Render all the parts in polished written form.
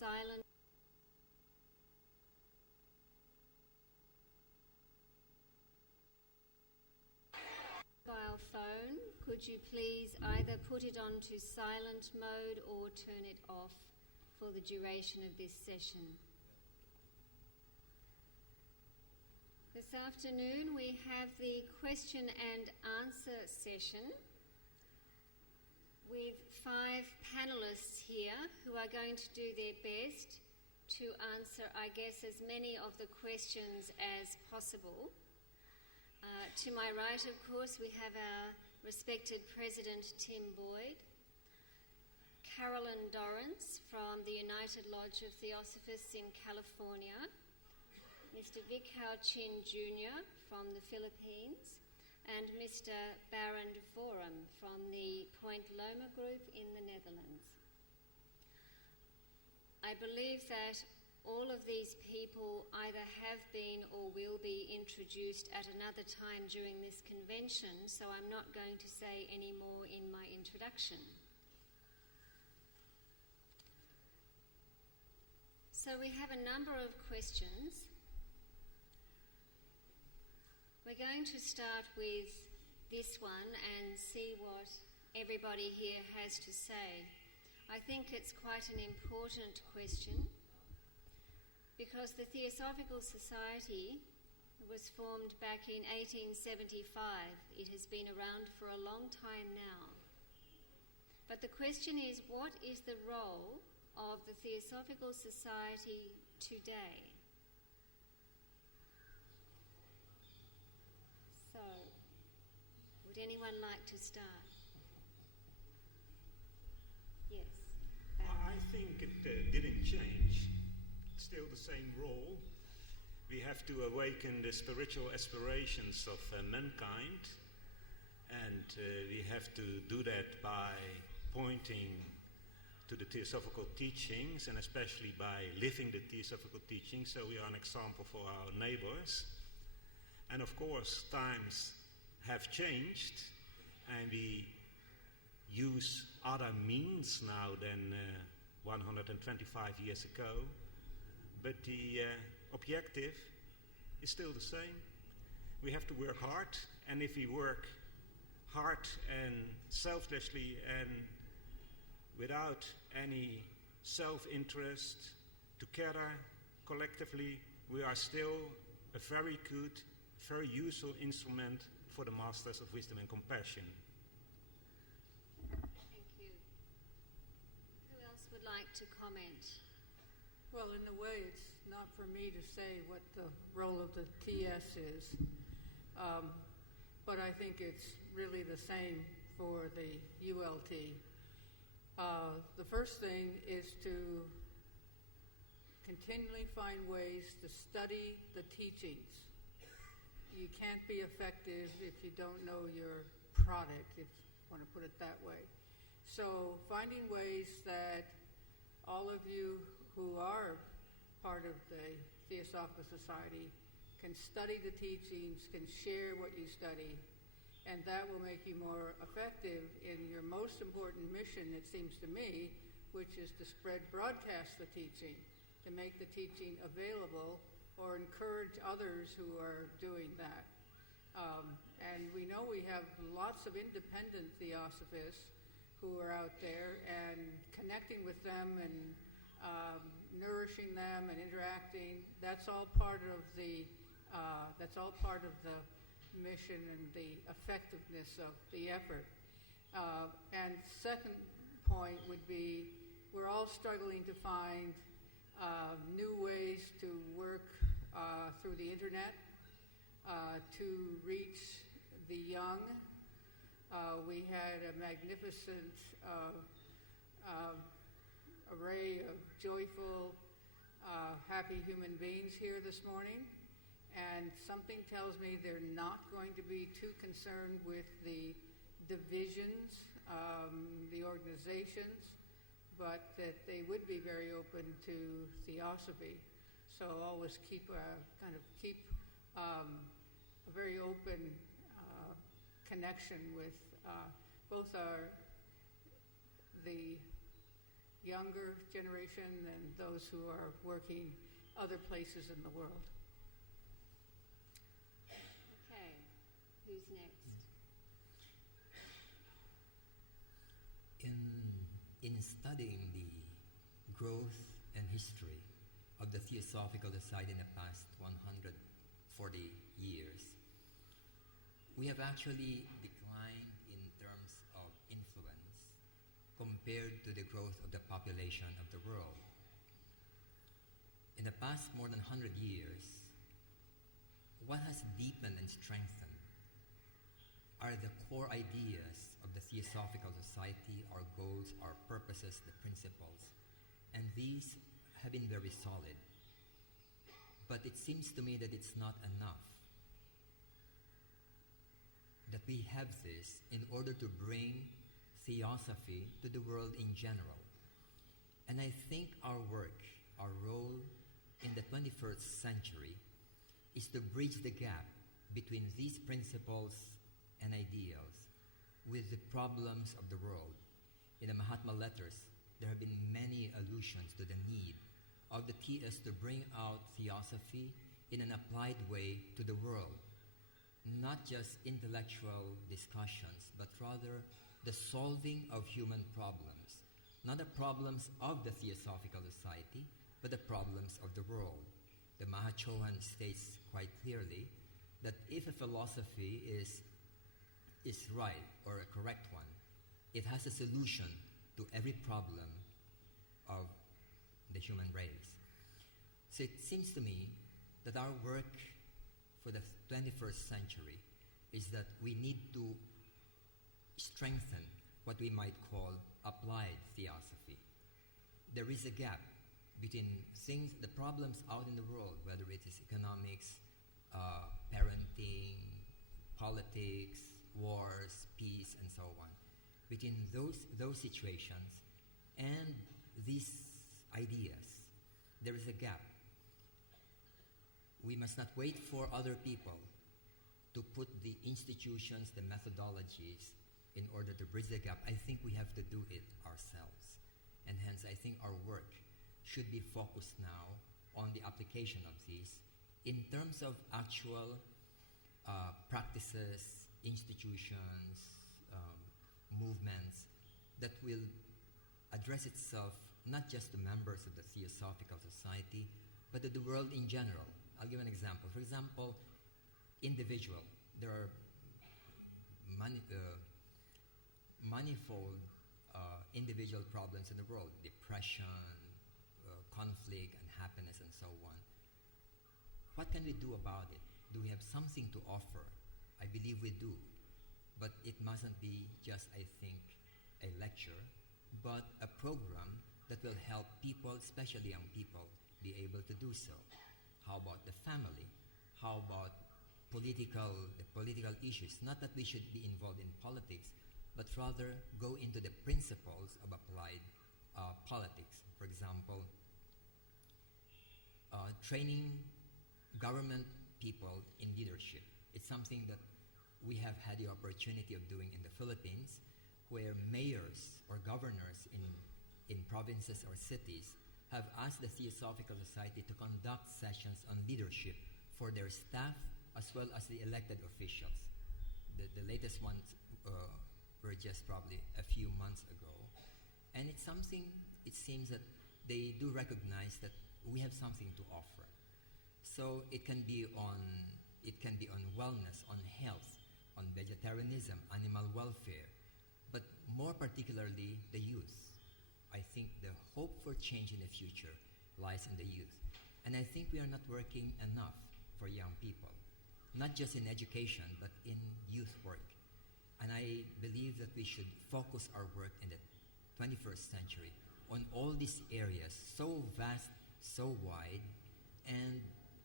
silent mobile phone. Could you please either put it onto silent mode or turn it off for the duration of this session? This afternoon we have the question and answer session with 5 panellists here who are going to do their best to answer, I guess, as many of the questions as possible. To my right, of course, we have our respected President Tim Boyd, Carolyn Dorrance from the United Lodge of Theosophists in California, Mr. Vicente Hao Chin Jr. from the Philippines, and Mr. Barend Voorham from the Point Loma group in the Netherlands. I believe that all of these people either have been or will be introduced at another time during this convention, so I'm not going to say any more in my introduction. So we have a number of questions. We're going to start with this one and see what everybody here has to say. I think it's quite an important question because the Theosophical Society was formed back in 1875. It has been around for a long time now. But the question is, what is the role of the Theosophical Society today? So, would anyone like to start? Yes. I think it didn't change. It's still the same role. We have to awaken the spiritual aspirations of mankind, and we have to do that by pointing to the Theosophical teachings, and especially by living the Theosophical teachings, so we are an example for our neighbors. And of course, times have changed, and we use other means now than 125 years ago, but the objective is still the same. We have to work hard, and if we work hard and selflessly and without any self-interest, together, collectively, we are still a very good, very useful instrument for the Masters of Wisdom and Compassion. Thank you. Who else would like to comment? Well, in a way, it's not for me to say what the role of the TS is, but I think it's really the same for the ULT. The first thing is to continually find ways to study the teachings. You can't be effective if you don't know your product, if you want to put it that way. So finding ways that all of you who are part of the Theosophical Society can study the teachings, can share what you study, and that will make you more effective in your most important mission, it seems to me, which is to broadcast the teaching, to make the teaching available or encourage others who are doing that. And we know we have lots of independent Theosophists who are out there, and connecting with them and nourishing them and interacting, that's all part of the mission and the effectiveness of the effort. And second point would be, we're all struggling to find new ways to work through the internet to reach the young. We had a magnificent array of joyful, happy human beings here this morning, and something tells me they're not going to be too concerned with the divisions, the organizations, but that they would be very open to theosophy. So always keep a very open connection with both the younger generation than those who are working other places in the world. Okay, who's next? In studying the growth and history of the Theosophical Society in the past 140 years, we have actually declined in terms of influence compared to the growth of the population of the world. In the past more than 100 years, what has deepened and strengthened are the core ideas of the Theosophical Society, our goals, our purposes, the principles. And these have been very solid. But it seems to me that it's not enough. That we have this in order to bring theosophy to the world in general. And I think our work, our role in the 21st century is to bridge the gap between these principles and ideals with the problems of the world. In the Mahatma letters, there have been many allusions to the need of the TS to bring out theosophy in an applied way to the world. Not just intellectual discussions, but rather the solving of human problems. Not the problems of the Theosophical Society, but the problems of the world. The Mahachohan states quite clearly that if a philosophy is right or a correct one, it has a solution to every problem of the human race. So it seems to me that our work for the 21st century is that we need to strengthen what we might call applied theosophy. There is a gap between things, the problems out in the world, whether it is economics, parenting, politics, wars, peace, and so on. Between those situations and these ideas, there is a gap. We must not wait for other people to put the institutions, the methodologies, in order to bridge the gap. I think we have to do it ourselves. And hence, I think our work should be focused now on the application of these in terms of actual practices, institutions, movements that will address itself not just to members of the Theosophical Society, but to the world in general. I'll give an example. For example, individual. There are manifold individual problems in the world: depression, conflict, unhappiness, and so on. What can we do about it? Do we have something to offer? I believe we do. But it mustn't be just, I think, a lecture, but a program that will help people, especially young people, be able to do so. How about the family? How about the political issues? Not that we should be involved in politics, but rather go into the principles of applied politics. For example, training government people in leadership. It's something that we have had the opportunity of doing in the Philippines, where mayors or governors in provinces or cities have asked the Theosophical Society to conduct sessions on leadership for their staff as well as the elected officials. The latest ones were just probably a few months ago. And it's something, it seems that they do recognize that we have something to offer. So it can be on wellness, on health, on vegetarianism, animal welfare, but more particularly the youth. I think the hope for change in the future lies in the youth. And I think we are not working enough for young people, not just in education, but in youth work. And I believe that we should focus our work in the 21st century on all these areas, so vast, so wide, and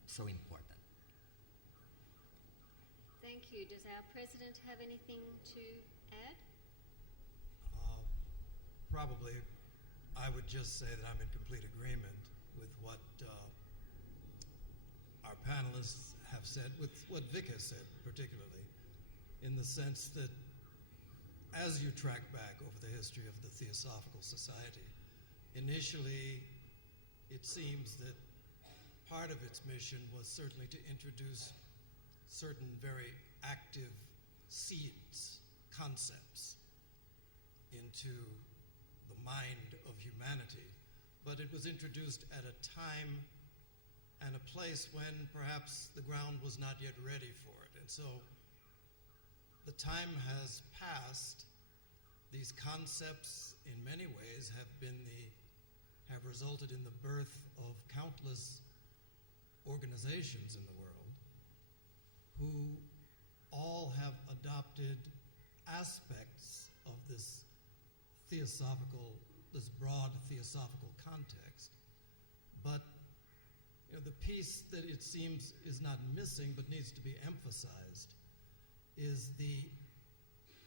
so important. Thank you. Does our president have anything to add? Probably. I would just say that I'm in complete agreement with what our panelists have said, with what Vic has said particularly, in the sense that as you track back over the history of the Theosophical Society, initially it seems that part of its mission was certainly to introduce certain very active seeds, concepts, into the mind of humanity. But it was introduced at a time and a place when perhaps the ground was not yet ready for it. And so the time has passed. These concepts, in many ways, have resulted in the birth of countless organizations in the world who all have adopted aspects of this broad theosophical context. But the piece that it seems is not missing but needs to be emphasized is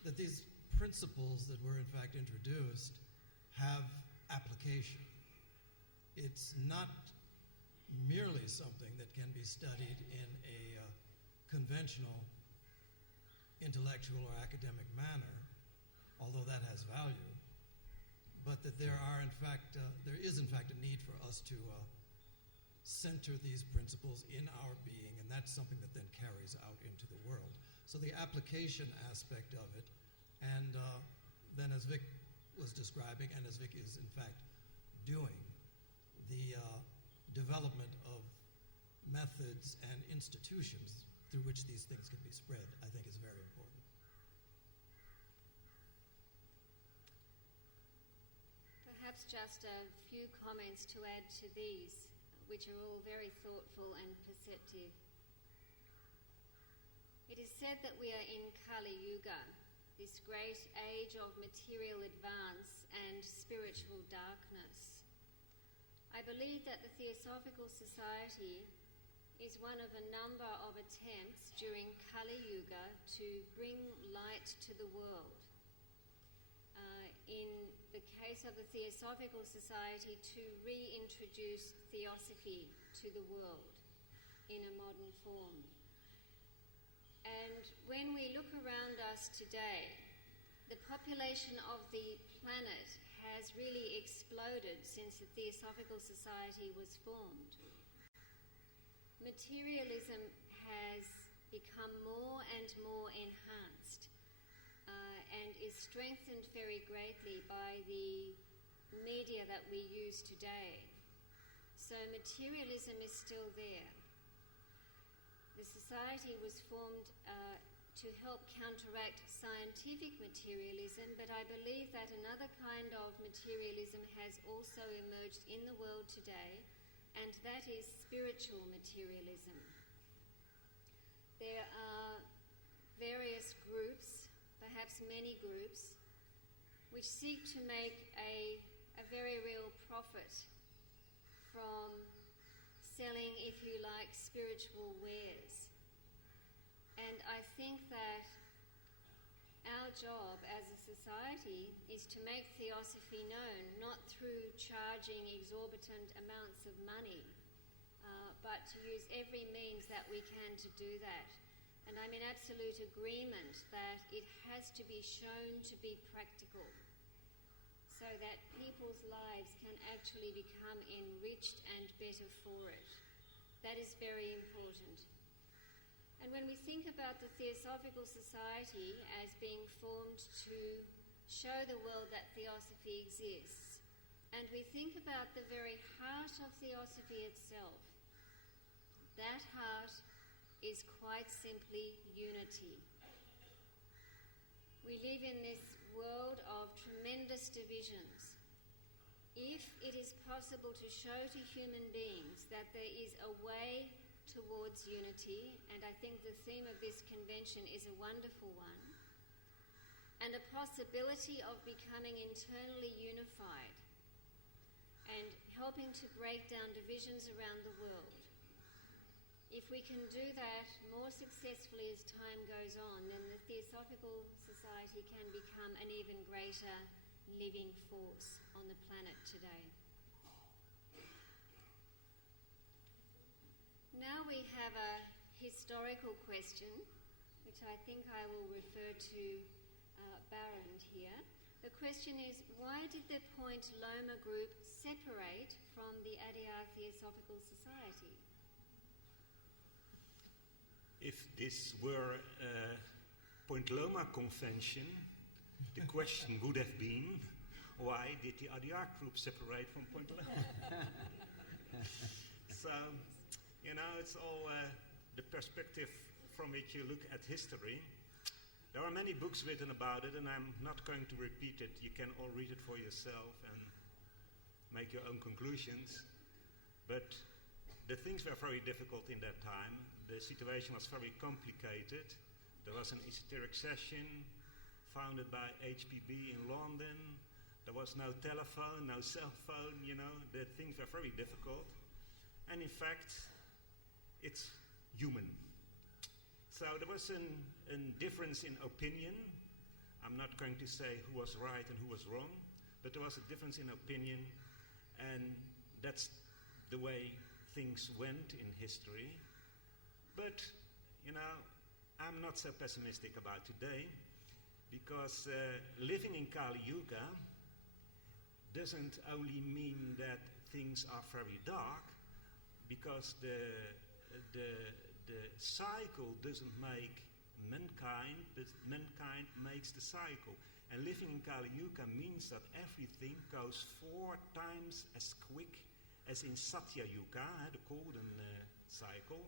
that these principles that were in fact introduced have application. It's not merely something that can be studied in a conventional intellectual or academic manner, although that has value, but that there is in fact a need for us to center these principles in our being, and that's something that then carries out into the world. So the application aspect of it, and then as Vic was describing, and as Vic is in fact doing, the development of methods and institutions through which these things can be spread, I think is very important. Perhaps just a few comments to add to these, which are all very thoughtful and perceptive. It is said that we are in Kali Yuga, this great age of material advance and spiritual darkness. I believe that the Theosophical Society is one of a number of attempts during Kali Yuga to bring light to the world. In the case of the Theosophical Society, to reintroduce theosophy to the world in a modern form. And when we look around us today, the population of the planet has really exploded since the Theosophical Society was formed. Materialism has become more and more enhanced and is strengthened very greatly by the media that we use today. So materialism is still there. The society was formed to help counteract scientific materialism, but I believe that another kind of materialism has also emerged in the world today, and that is spiritual materialism. There are various groups, perhaps many groups, which seek to make a very real profit from selling, if you like, spiritual wares. And I think that our job as a society is to make theosophy known, not through charging exorbitant amounts of money, but to use every means that we can to do that. And I'm in absolute agreement that it has to be shown to be practical, so that people's lives can actually become enriched and better for it. That is very important. And when we think about the Theosophical Society as being formed to show the world that theosophy exists, and we think about the very heart of theosophy itself, that heart is quite simply unity. We live in this world of tremendous divisions. If it is possible to show to human beings that there is a way towards unity, and I think the theme of this convention is a wonderful one, and a possibility of becoming internally unified and helping to break down divisions around the world. If we can do that more successfully as time goes on, then the Theosophical Society can become an even greater living force on the planet today. Now we have a historical question, which I think I will refer to Barend here. The question is, why did the Point Loma group separate from the Adyar Theosophical Society? If this were a Point Loma convention, the question would have been, why did the Adyar group separate from Point Loma? So, it's all the perspective from which you look at history. There are many books written about it, and I'm not going to repeat it. You can all read it for yourself and make your own conclusions. But the things were very difficult in that time. The situation was very complicated. There was an esoteric session founded by HPB in London. There was no telephone, no cell phone, The things were very difficult. And in fact, it's human. So there was a difference in opinion. I'm not going to say who was right and who was wrong, but there was a difference in opinion, and that's the way things went in history. But, I'm not so pessimistic about today, because living in Kali Yuga doesn't only mean that things are very dark, because the cycle doesn't make mankind, but mankind makes the cycle. And living in Kali Yuga means that everything goes 4 times as quick as in Satya Yuga, the golden cycle.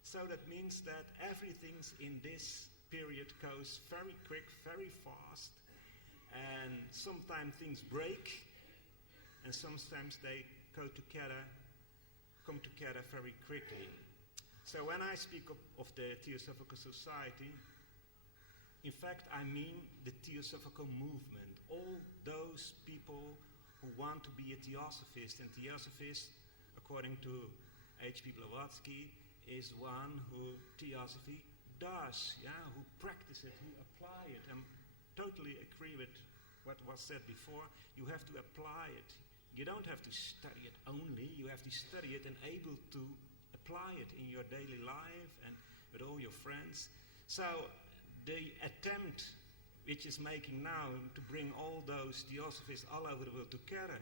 So that means that everything in this period goes very quick, very fast, and sometimes things break, and sometimes they come together very quickly. So when I speak of the Theosophical Society, in fact, I mean the Theosophical movement. All those people who want to be a Theosophist. And Theosophist, according to H.P. Blavatsky, is one who Theosophy does, who practice it, who apply it. And totally agree with what was said before. You have to apply it. You don't have to study it only. You have to study it and able to apply it in your daily life and with all your friends. So the attempt which is making now to bring all those Theosophists all over the world together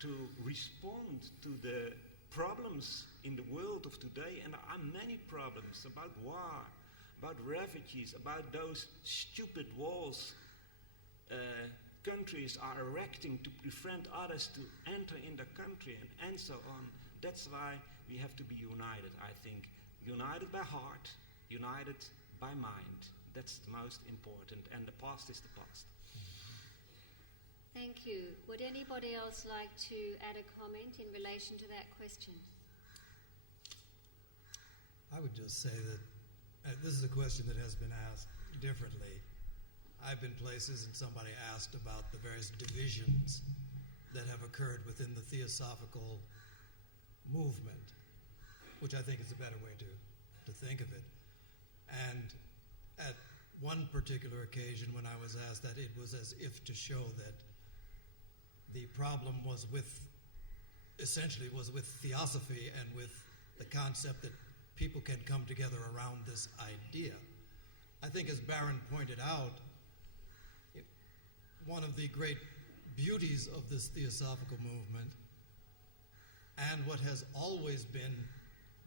to respond to the problems in the world of today, and there are many problems about war, about refugees, about those stupid walls countries are erecting to prevent others to enter in the country and so on. That's why we have to be united, I think. United by heart, united by mind. That's the most important, and the past is the past. Thank you. Would anybody else like to add a comment in relation to that question? I would just say that this is a question that has been asked differently. I've been places and somebody asked about the various divisions that have occurred within the Theosophical movement, which I think is a better way to think of it. And at one particular occasion when I was asked that, it was as if to show that the problem was with Theosophy and with the concept that people can come together around this idea. I think, as Barend pointed out, one of the great beauties of this Theosophical movement, and what has always been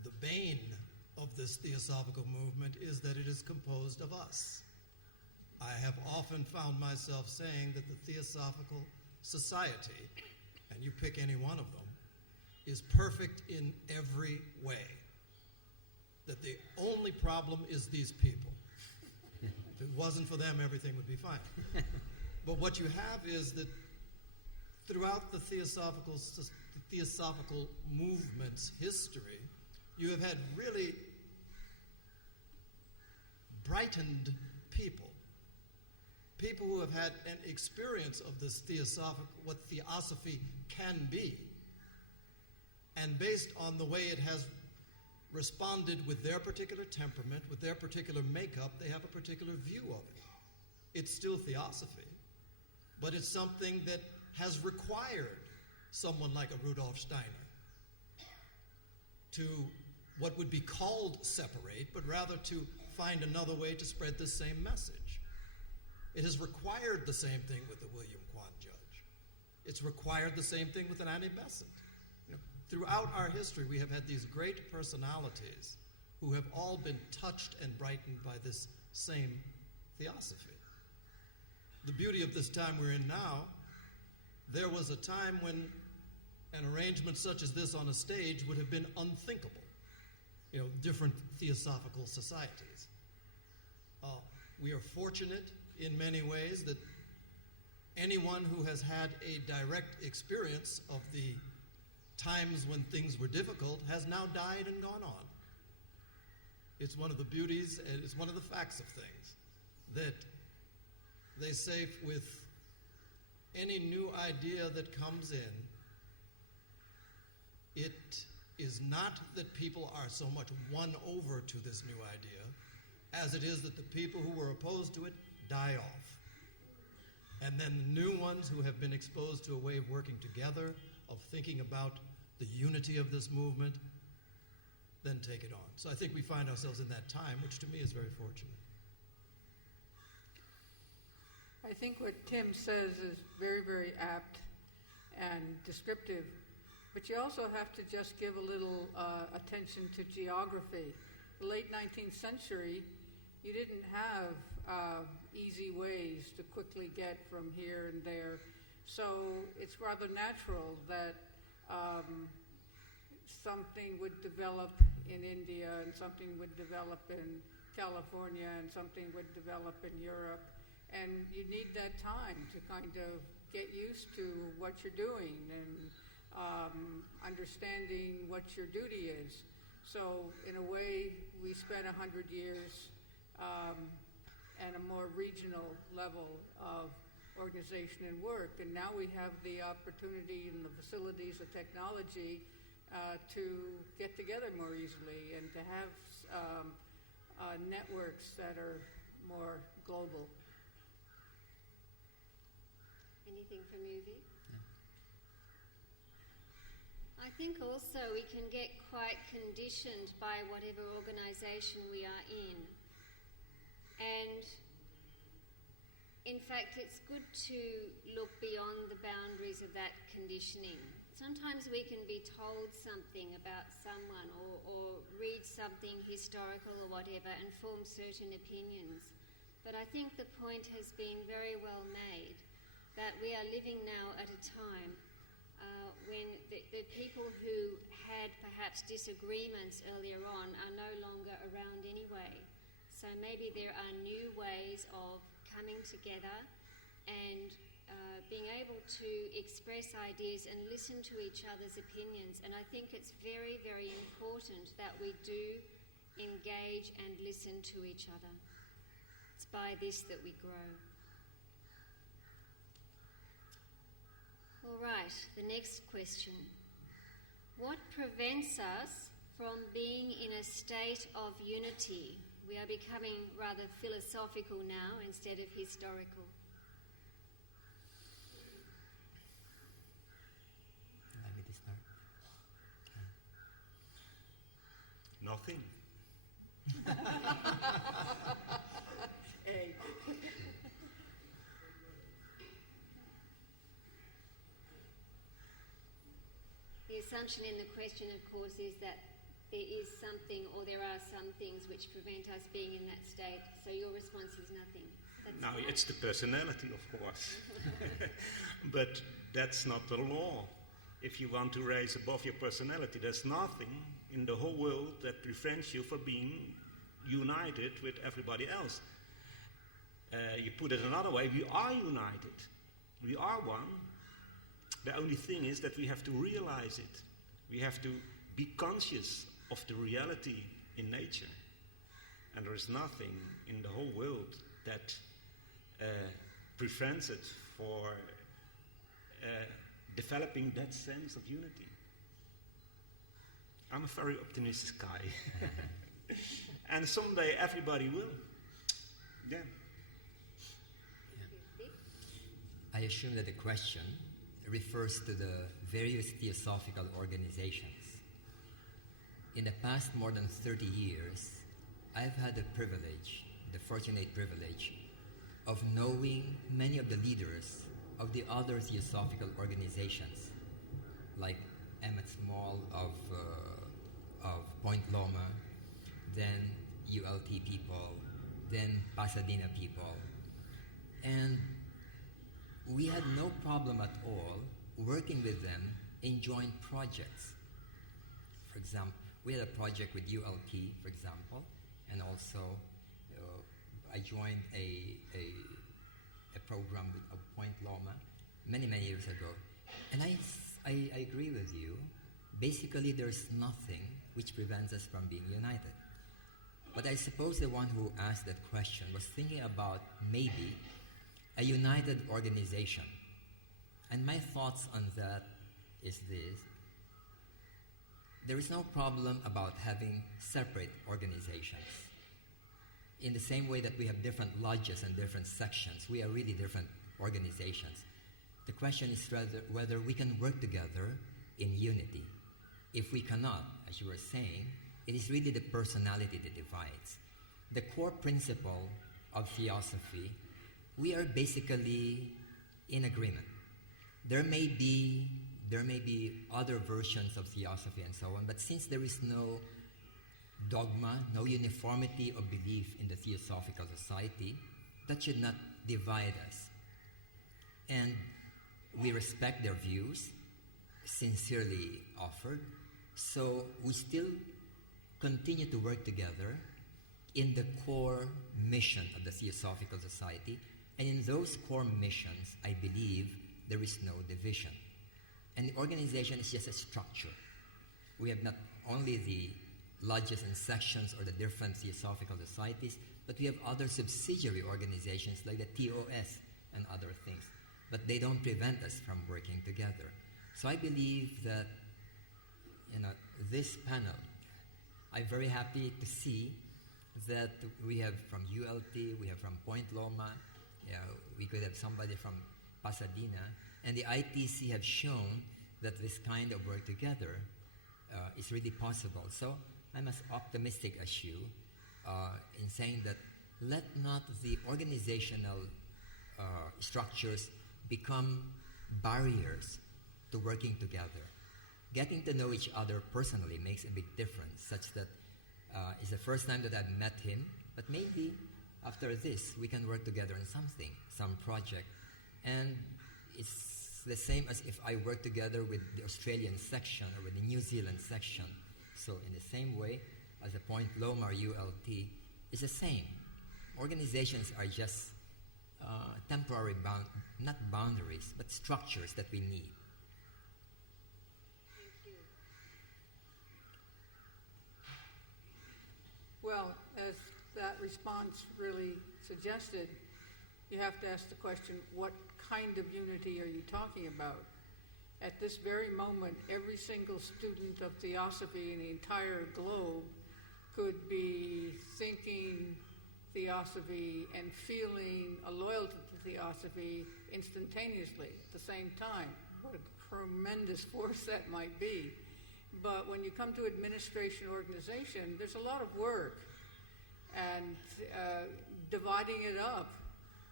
the bane of this Theosophical movement, is that it is composed of us. I have often found myself saying that the Theosophical Society, and you pick any one of them, is perfect in every way. That the only problem is these people. If it wasn't for them, everything would be fine. But what you have is that throughout the Theosophical movement's history, you have had really brightened people who have had an experience of this what Theosophy can be, and based on the way it has responded with their particular temperament, with their particular makeup, they have a particular view of it. It's still Theosophy, but it's something that has required someone like a Rudolf Steiner to what would be called separate, but rather to find another way to spread the same message. It has required the same thing with the William Kwan Judge. It's required the same thing with an Annie Besant. You know, throughout our history, we have had these great personalities who have all been touched and brightened by this same theosophy. The beauty of this time we're in now, there was a time when an arrangement such as this on a stage would have been unthinkable. You know, different theosophical societies. We are fortunate in many ways that anyone who has had a direct experience of the times when things were difficult has now died and gone on. It's one of the beauties, and it's one of the facts of things, that they say with any new idea that comes in, it is not that people are so much won over to this new idea as it is that the people who were opposed to it die off. And then the new ones who have been exposed to a way of working together, of thinking about the unity of this movement, then take it on. So I think we find ourselves in that time, which to me is very fortunate. I think what Tim says is very, very apt and descriptive, but you also have to just give a little attention to geography. The late 19th century, you didn't have easy ways to quickly get from here and there, so it's rather natural that something would develop in India and something would develop in California and something would develop in Europe. And you need that time to kind of get used to what you're doing and understanding what your duty is. So in a way, we spent 100 years at a more regional level of organization and work. And now we have the opportunity and the facilities, the technology to get together more easily and to have networks that are more global. Anything from you, Vic? I think also we can get quite conditioned by whatever organisation we are in. And in fact, it's good to look beyond the boundaries of that conditioning. Sometimes we can be told something about someone or read something historical or whatever and form certain opinions. But I think the point has been very well made that we are living now at a time when the people who had perhaps disagreements earlier on are no longer around anyway. So maybe there are new ways of coming together and being able to express ideas and listen to each other's opinions. And I think it's very, very important that we do engage and listen to each other. It's by this that we grow. All right, the next question. What prevents us from being in a state of unity? We are becoming rather philosophical now instead of historical. Let me start. Okay. Nothing. Hey. The assumption in the question, of course, is that there is something or there are some things which prevent us being in that state. So your response is nothing. That's Now, fine. it's the personality, of course. But that's not the law. If you want to rise above your personality, there's nothing in the whole world that prevents you from being united with everybody else. You put it another way, we are united. We are one. The only thing is that we have to realize it. We have to be conscious of the reality in nature. And there is nothing in the whole world that prevents it for developing that sense of unity. I'm a very optimistic guy. And someday everybody will. Yeah. I assume that the question refers to the various theosophical organizations. In the past more than 30 years, I've had the fortunate privilege, of knowing many of the leaders of the other theosophical organizations, like Emmett Small of Point Loma, then ULT people, then Pasadena people. And we had no problem at all working with them in joint projects. For example, we had a project with ULT, for example, and also I joined a program of Point Loma many years ago. And I agree with you. Basically, there's nothing which prevents us from being united. But I suppose the one who asked that question was thinking about maybe a united organization. And my thoughts on that is this. There is no problem about having separate organizations. In the same way that we have different lodges and different sections, we are really different organizations. The question is whether we can work together in unity. If we cannot, as you were saying, it is really the personality that divides. The core principle of theosophy, we are basically in agreement. There may be other versions of theosophy and so on, but since there is no dogma, no uniformity of belief in the Theosophical Society, that should not divide us. And we respect their views, sincerely offered, so we still continue to work together in the core mission of the Theosophical Society, and in those core missions, I believe there is no division. And the organization is just a structure. We have not only the lodges and sections or the different Theosophical Societies, but we have other subsidiary organizations like the TOS and other things. But they don't prevent us from working together. So I believe that, this panel, I'm very happy to see that we have from ULT, we have from Point Loma, we could have somebody from Pasadena, and the ITC have shown that this kind of work together is really possible. So I'm as optimistic as you in saying that let not the organizational structures become barriers to working together. Getting to know each other personally makes a big difference, such that it's the first time that I've met him, but maybe after this we can work together on something, some project. And it's the same as if I work together with the Australian section or with the New Zealand section. So in the same way as the Point Loma or ULT, it's the same. Organizations are just temporary, not boundaries, but structures that we need. Thank you. Well, as that response really suggested, you have to ask the question, what kind of unity are you talking about? At this very moment, every single student of Theosophy in the entire globe could be thinking Theosophy and feeling a loyalty to Theosophy instantaneously at the same time. What a tremendous force that might be. But when you come to administration organization, there's a lot of work. And dividing it up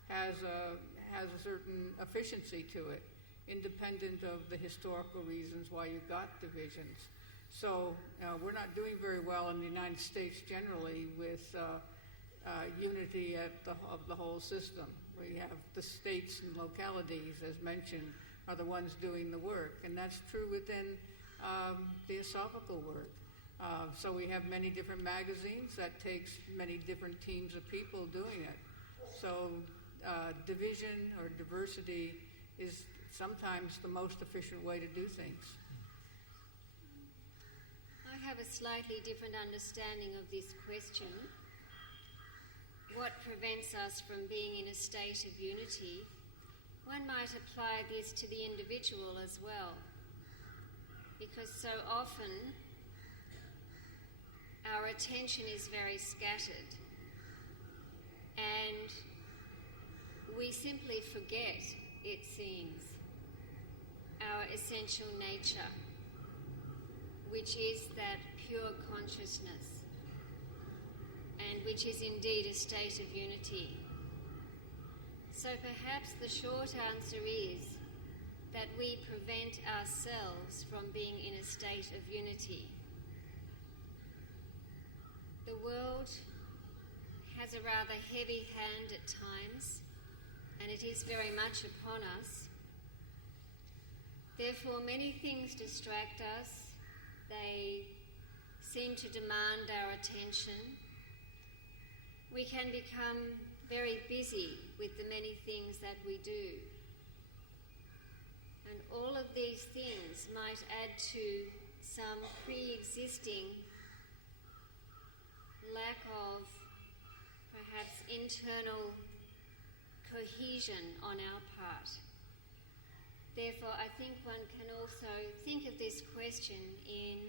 has a certain efficiency to it, independent of the historical reasons why you got divisions. So we're not doing very well in the United States generally with unity of the whole system. We have the states and localities, as mentioned, are the ones doing the work, and that's true within theosophical work. So we have many different magazines. That takes many different teams of people doing it. So division or diversity is sometimes the most efficient way to do things. I have a slightly different understanding of this question. What prevents us from being in a state of unity? One might apply this to the individual as well, because so often our attention is very scattered and we simply forget, it seems, our essential nature, which is that pure consciousness, and which is indeed a state of unity. So perhaps the short answer is that we prevent ourselves from being in a state of unity. The world has a rather heavy hand at times, and it is very much upon us. Therefore, many things distract us. They seem to demand our attention. We can become very busy with the many things that we do. And all of these things might add to some pre-existing lack of perhaps internal cohesion on our part. Therefore, I think one can also think of this question in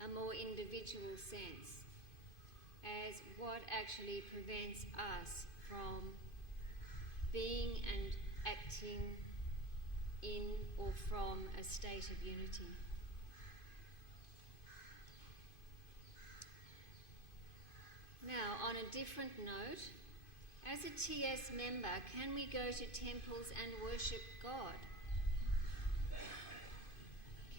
a more individual sense, as what actually prevents us from being and acting in or from a state of unity. Now, on a different note, as a TS member, can we go to temples and worship God?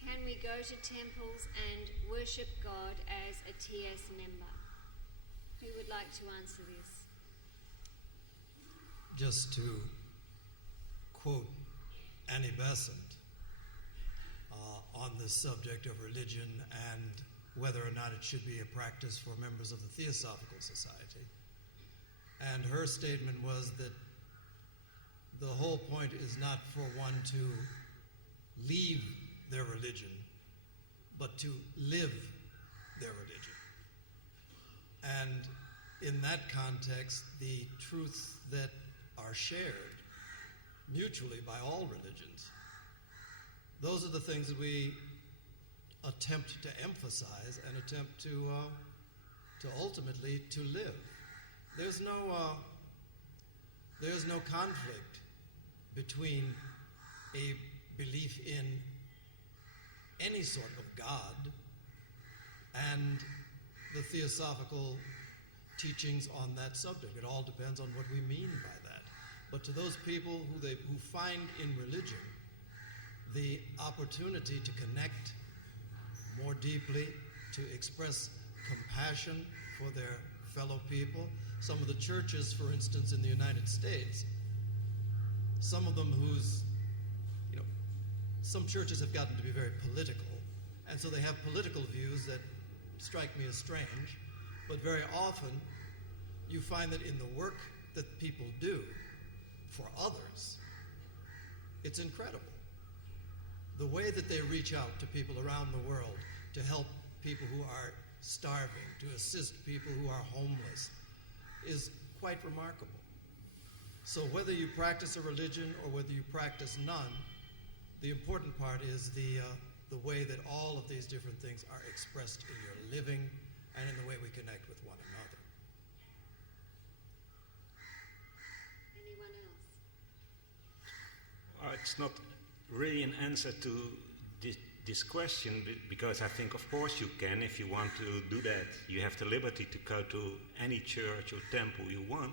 Can we go to temples and worship God as a TS member? Who would like to answer this? Just to quote Annie Besant on this subject of religion and whether or not it should be a practice for members of the Theosophical Society. And her statement was that the whole point is not for one to leave their religion, but to live their religion. And in that context, the truths that are shared mutually by all religions, those are the things that we attempt to emphasize and attempt to ultimately to live. There's no conflict between a belief in any sort of God and the theosophical teachings on that subject. It all depends on what we mean by that. But to those people who find in religion the opportunity to connect more deeply, to express compassion for their fellow people, some of the churches, for instance, in the United States, some of them some churches have gotten to be very political, and so they have political views that strike me as strange, but very often you find that in the work that people do for others, it's incredible. The way that they reach out to people around the world to help people who are starving, to assist people who are homeless, is quite remarkable. So whether you practice a religion or whether you practice none, the important part is the way that all of these different things are expressed in your living and in the way we connect with one another. Anyone else? It's not really an answer to this question, because I think, of course, you can. If you want to do that, you have the liberty to go to any church or temple you want.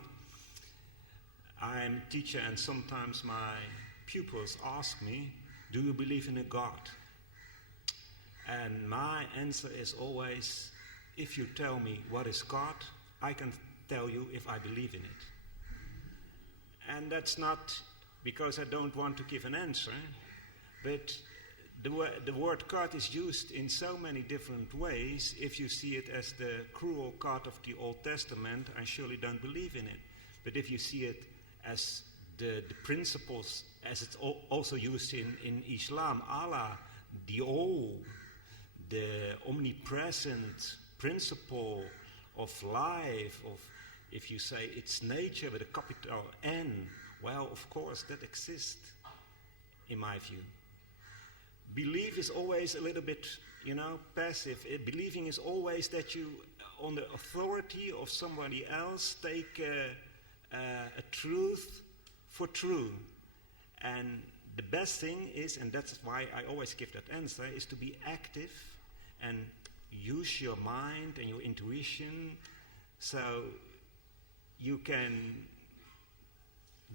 I'm a teacher, and sometimes my pupils ask me, do you believe in a God? And my answer is always, if you tell me what is God, I can tell you if I believe in it. And that's not because I don't want to give an answer, but the word God is used in so many different ways. If you see it as the cruel God of the Old Testament, I surely don't believe in it. But if you see it as the principles, as it's also used in Islam, Allah, the all, the omnipresent principle of life, of, if you say it's nature with a capital N, well, of course, that exists, in my view. Belief is always a little bit, passive. Believing is always that you, on the authority of somebody else, take a truth for true. And the best thing is, and that's why I always give that answer, is to be active and use your mind and your intuition so you can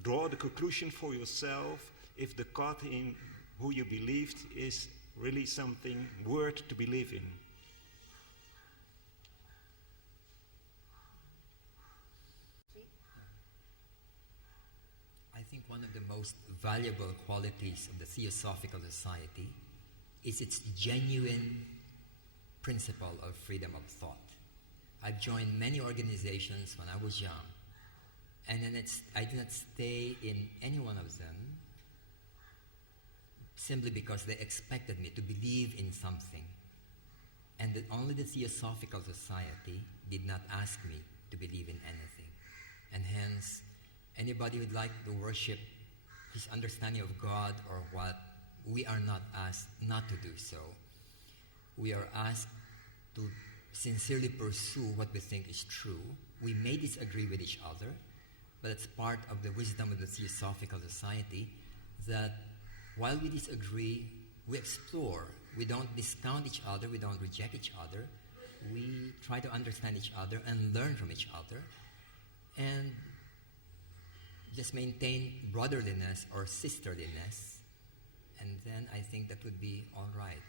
draw the conclusion for yourself if the God in who you believed is really something worth to believe in. I think one of the most valuable qualities of the Theosophical Society is its genuine principle of freedom of thought. I've joined many organizations when I was young, and then I did not stay in any one of them simply because they expected me to believe in something, and that only the Theosophical Society did not ask me to believe in anything. And hence, anybody who'd like to worship his understanding of God or what, we are not asked not to do so. We are asked to sincerely pursue what we think is true. We may disagree with each other, but it's part of the wisdom of the Theosophical Society that while we disagree, we explore. We don't discount each other, we don't reject each other. We try to understand each other and learn from each other, and just maintain brotherliness or sisterliness, and then I think that would be all right.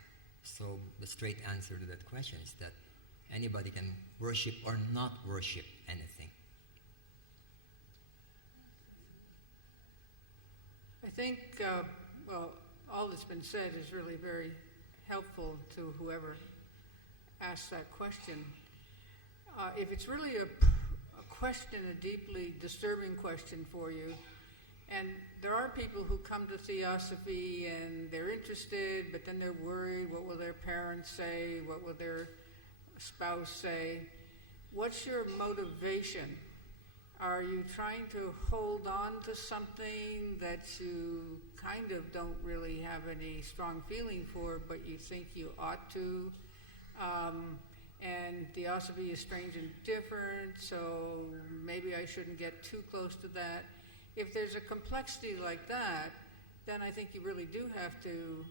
So the straight answer to that question is that anybody can worship or not worship anything. I think, all that's been said is really very helpful to whoever asked that question. If it's really a question, a deeply disturbing question for you, and there are people who come to Theosophy and they're interested, but then they're worried, what will their parents say, what will their spouse say? What's your motivation? Are you trying to hold on to something that you kind of don't really have any strong feeling for, but you think you ought to? And Theosophy is strange and different, so maybe I shouldn't get too close to that. If there's a complexity like that, then I think you really do have to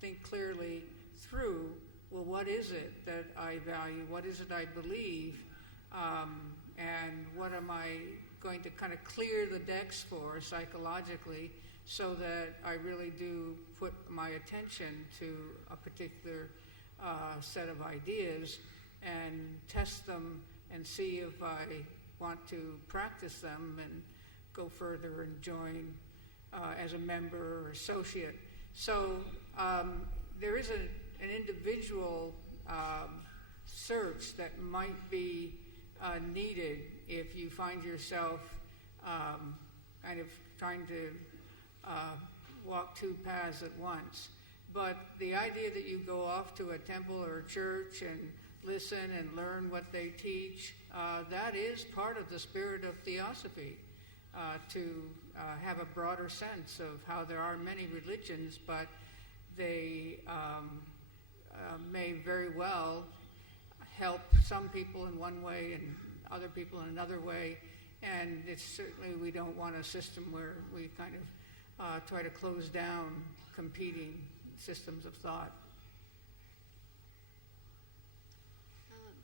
think clearly through, well, what is it that I value? What is it I believe? And what am I going to kind of clear the decks for psychologically so that I really do put my attention to a particular set of ideas and test them and see if I want to practice them and go further and join as a member or associate. So there is an individual search that might be needed if you find yourself kind of trying to walk two paths at once. But the idea that you go off to a temple or a church and listen and learn what they teach, that is part of the spirit of Theosophy, to have a broader sense of how there are many religions, but they may very well help some people in one way and other people in another way. And it's certainly, we don't want a system where we kind of try to close down competing systems of thought.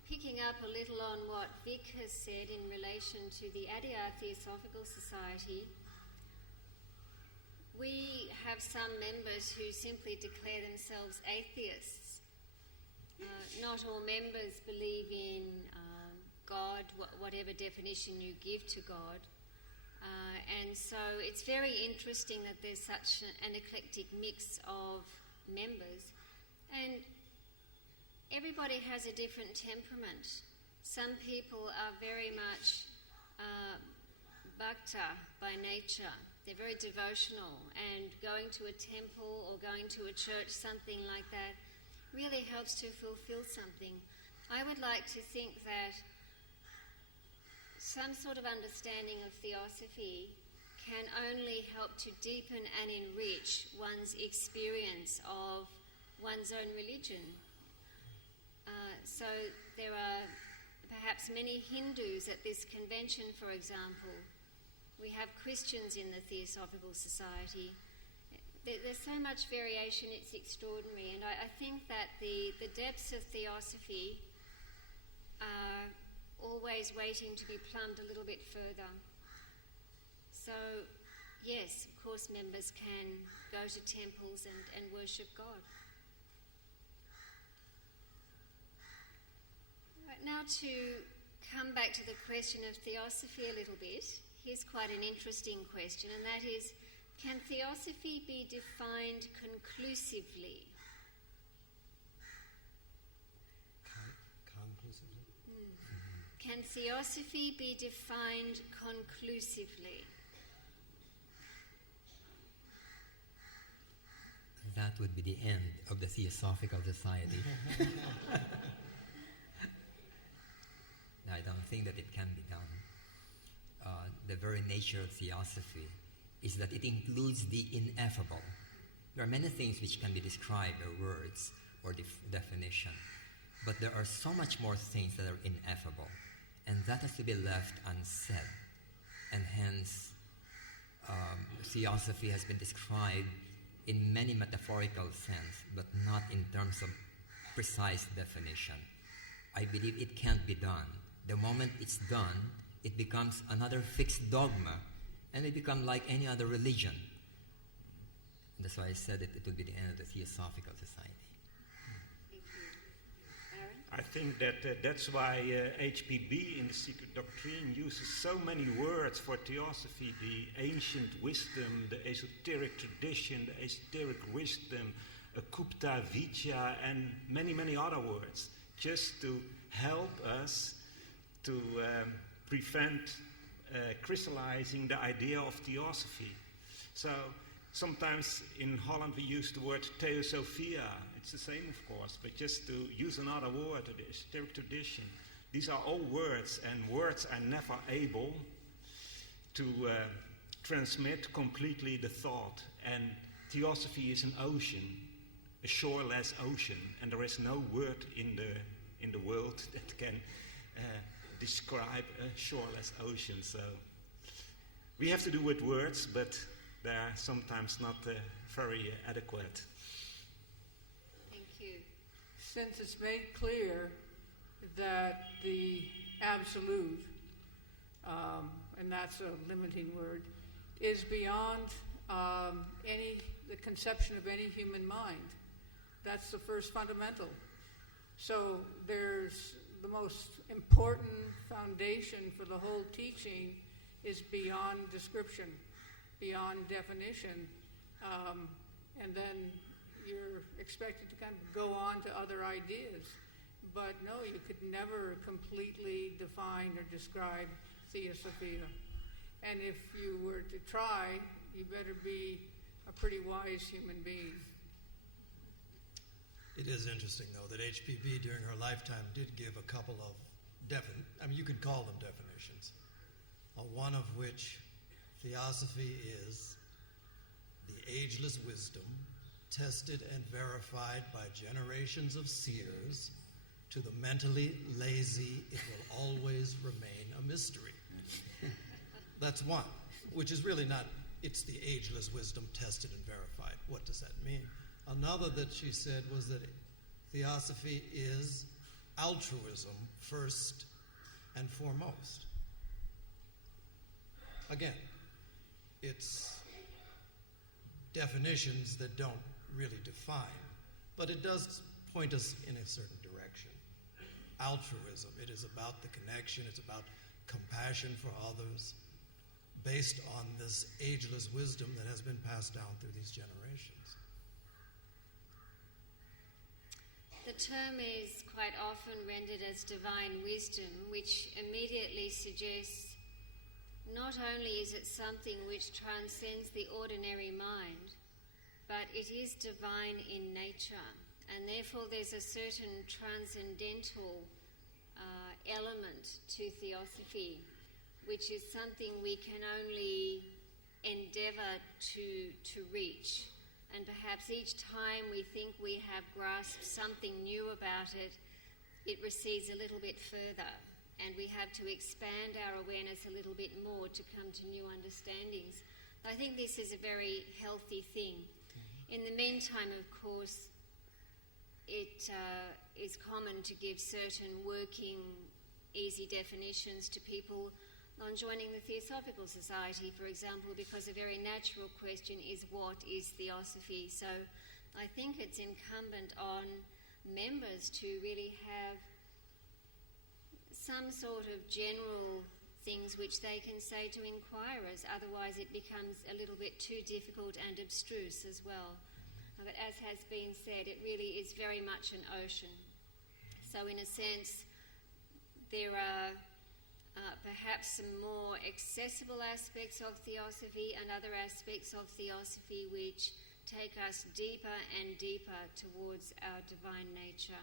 Picking up a little on what Vic has said in relation to the Adyar Theosophical Society, we have some members who simply declare themselves atheists. Not all members believe in God, whatever definition you give to God. And so it's very interesting that there's such an eclectic mix of members. And everybody has a different temperament. Some people are very much bhakta by nature. They're very devotional, and going to a temple or going to a church, something like that, really helps to fulfill something. I would like to think that some sort of understanding of Theosophy can only help to deepen and enrich one's experience of one's own religion. So there are perhaps many Hindus at this convention, for example. We have Christians in the Theosophical Society. There's so much variation, it's extraordinary. And I think that the depths of Theosophy are always waiting to be plumbed a little bit further. So So, yes, of course, members can go to temples and worship God. Right, now to come back to the question of theosophy a little bit, here's quite an interesting question, and that is, can theosophy be defined conclusively? Conclusively? Can theosophy be defined conclusively? That would be the end of the Theosophical Society. I don't think that it can be done. The very nature of theosophy is that it includes the ineffable. There are many things which can be described by words or definition, but there are so much more things that are ineffable, and that has to be left unsaid. And hence, theosophy has been described in many metaphorical sense, but not in terms of precise definition. I believe it can't be done. The moment it's done, it becomes another fixed dogma, and it becomes like any other religion. And that's why I said that it would be the end of the Theosophical Society. Thank you. Barend? I think that that's why HPB in the Secret Doctrine uses so many words for theosophy: the ancient wisdom, the esoteric tradition, the esoteric wisdom, Kupta Vidya, and many, many other words, just to help us to prevent crystallizing the idea of theosophy. So sometimes in Holland we use the word theosophia. It's the same, of course, but just to use another word, the esoteric tradition. These are all words, and words are never able to transmit completely the thought. And theosophy is an ocean, a shoreless ocean, and there is no word in the world that can describe a shoreless ocean. So we have to do with words, but they are sometimes not very adequate. Thank you. Since it's made clear that the absolute, and that's a limiting word, is beyond the conception of any human mind. That's the first fundamental. So there's the most important foundation for the whole teaching is beyond description, beyond definition, and then you're expected to kind of go on to other ideas. But no, you could never completely define or describe Theosophia. And if you were to try, you better be a pretty wise human being. It is interesting, though, that HPB during her lifetime did give a couple of you could call them definitions, one of which theosophy is the ageless wisdom tested and verified by generations of seers. To the mentally lazy, it will always remain a mystery. That's one, which is really not, it's the ageless wisdom tested and verified. What does that mean? Another that she said was that theosophy is altruism first and foremost. Again, it's definitions that don't really define, but it does point us in a certain direction. Altruism, it is about the connection, it's about compassion for others, based on this ageless wisdom that has been passed down through these generations. The term is quite often rendered as divine wisdom, which immediately suggests not only is it something which transcends the ordinary mind, but it is divine in nature, and therefore there's a certain transcendental element to theosophy, which is something we can only endeavour to reach. And perhaps each time we think we have grasped something new about it, it recedes a little bit further, and we have to expand our awareness a little bit more to come to new understandings. I think this is a very healthy thing. In the meantime, of course, it is common to give certain working, easy definitions to people on joining the Theosophical Society, for example, because a very natural question is, what is Theosophy? So I think it's incumbent on members to really have some sort of general things which they can say to inquirers, otherwise it becomes a little bit too difficult and abstruse as well. But as has been said, it really is very much an ocean. So in a sense, there are perhaps some more accessible aspects of Theosophy and other aspects of Theosophy which take us deeper and deeper towards our divine nature.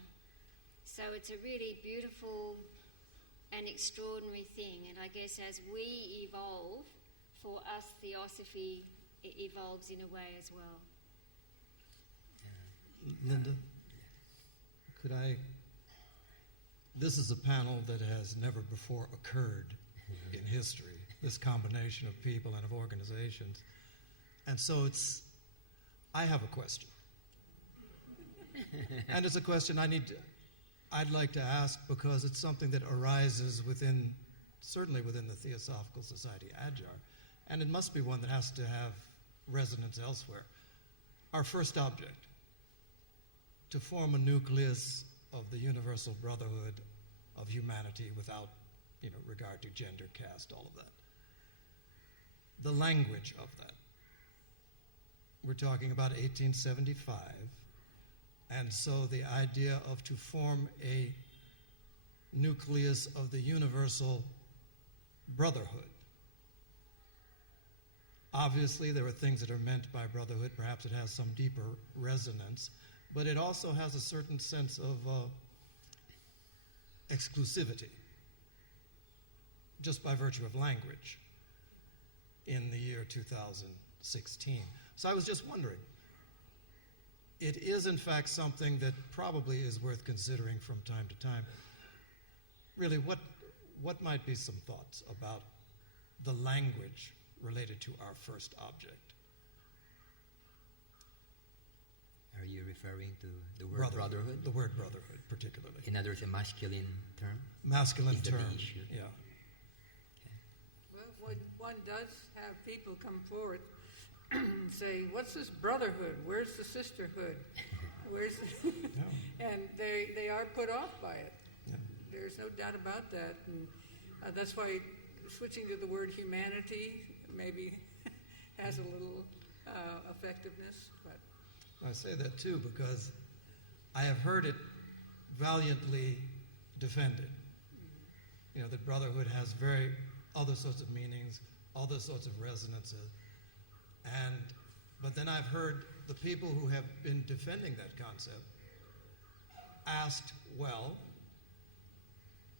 So it's a really beautiful and extraordinary thing, and I guess as we evolve, for us Theosophy evolves in a way as well. Linda, could I... This is a panel that has never before occurred in history, this combination of people and of organizations. And so I have a question. And it's a question I'd like to ask because it's something that arises certainly within the Theosophical Society, Adyar, and it must be one that has to have resonance elsewhere. Our first object, to form a nucleus of the universal brotherhood of humanity without, regard to gender, caste, all of that. The language of that. We're talking about 1875, and so the idea of to form a nucleus of the universal brotherhood. Obviously, there are things that are meant by brotherhood. Perhaps it has some deeper resonance, but it also has a certain sense of exclusivity, just by virtue of language, in the year 2016. So I was just wondering, it is in fact something that probably is worth considering from time to time. Really, what might be some thoughts about the language related to our first object? Are you referring to the word brotherhood? The word brotherhood, particularly. In other words, a masculine term? Masculine is term, the issue? yeah. Okay. Well, one does have people come forward and say, what's this brotherhood? Where's the sisterhood? Where's the Yeah. And they are put off by it. Yeah. There's no doubt about that. And that's why switching to the word humanity maybe has a little effectiveness. But I say that too because I have heard it valiantly defended. That brotherhood has very other sorts of meanings, other sorts of resonances. But then I've heard the people who have been defending that concept asked, well,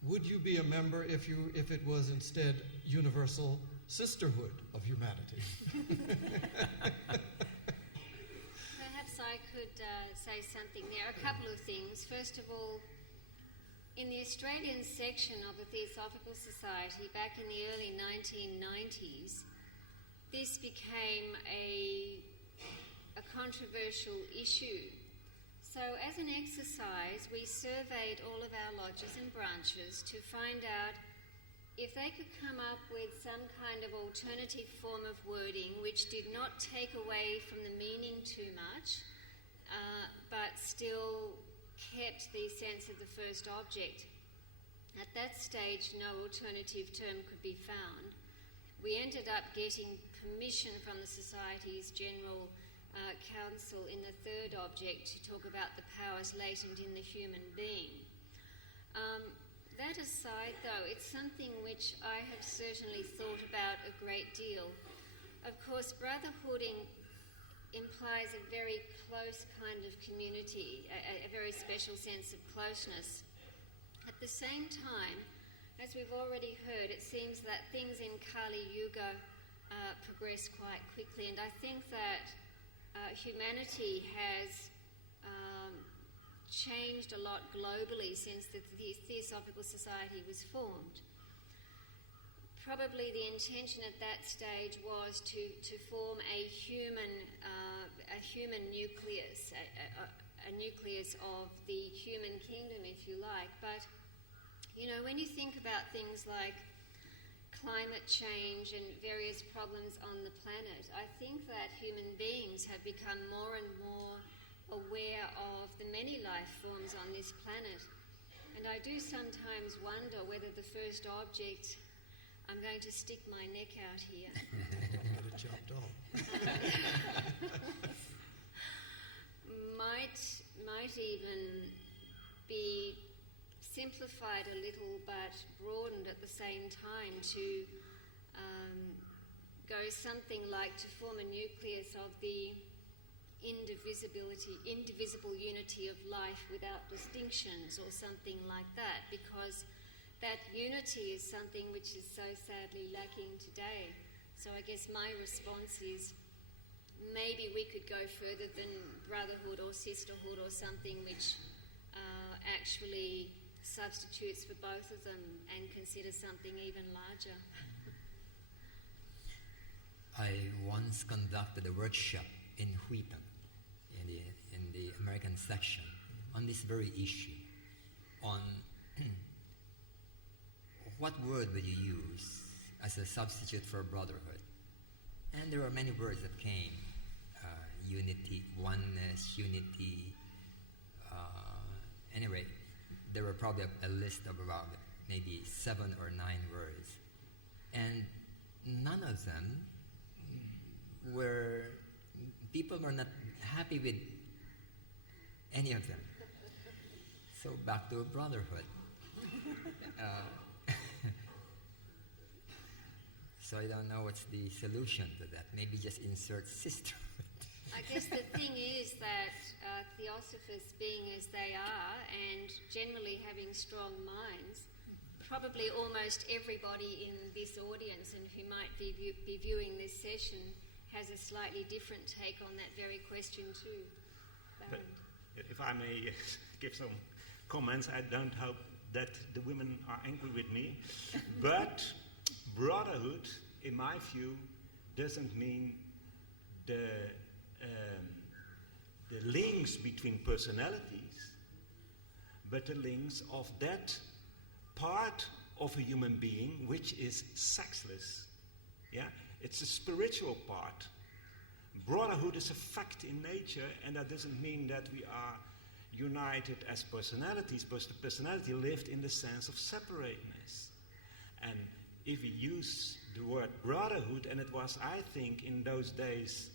would you be a member if it was instead universal sisterhood of humanity? Perhaps I could say something there. A couple of things. First of all, in the Australian section of the Theosophical Society back in the early 1990s, this became a controversial issue. So as an exercise, we surveyed all of our lodges and branches to find out if they could come up with some kind of alternative form of wording which did not take away from the meaning too much, but still kept the sense of the first object. At that stage, no alternative term could be found. We ended up getting permission from the Society's General Council in the third object to talk about the powers latent in the human being. That aside, though, it's something which I have certainly thought about a great deal. Of course, brotherhood implies a very close kind of community, a very special sense of closeness. At the same time, as we've already heard, it seems that things in Kali Yuga progress quite quickly, and I think that humanity has changed a lot globally since the Theosophical Society was formed. Probably the intention at that stage was to form a human nucleus, a nucleus of the human kingdom, if you like. But when you think about things like climate change and various problems on the planet, I think that human beings have become more and more aware of the many life forms on this planet. And I do sometimes wonder whether the first object, I'm going to stick my neck out here. Don't get it chopped off. might even be simplified a little but broadened at the same time to go something like to form a nucleus of the indivisible unity of life without distinctions, or something like that, because that unity is something which is so sadly lacking today. So I guess my response is maybe we could go further than brotherhood or sisterhood or something which actually substitutes for both of them and consider something even larger. I once conducted a workshop in Wheaton, in the American section, on this very issue, on what word would you use as a substitute for brotherhood. And there were many words that came, unity, oneness, unity. Anyway, there were probably a list of about maybe 7 or 9 words. And none of them people were not happy with any of them. So back to brotherhood. So I don't know what's the solution to that. Maybe just insert sisterhood. I guess the thing is that theosophers, being as they are, and generally having strong minds, probably almost everybody in this audience and who might be viewing this session has a slightly different take on that very question too. But if I may give some comments, I don't hope that the women are angry with me, but brotherhood, in my view, doesn't mean the links between personalities, but the links of that part of a human being which is sexless. Yeah, it's a spiritual part. Brotherhood is a fact in nature, and that doesn't mean that we are united as personalities, but the personality lived in the sense of separateness. And if we use the word brotherhood, and it was, I think, in those days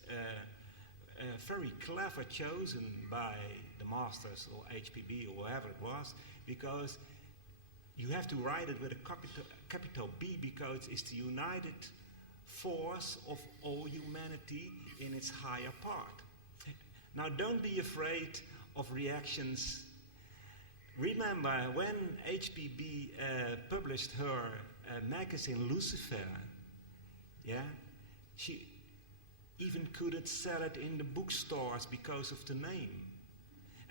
very clever chosen by the masters or HPB or whoever it was, because you have to write it with a capital B, because it's the united force of all humanity in its higher part. Now, don't be afraid of reactions. Remember, when HPB published her magazine Lucifer, yeah, she even couldn't sell it in the bookstores because of the name.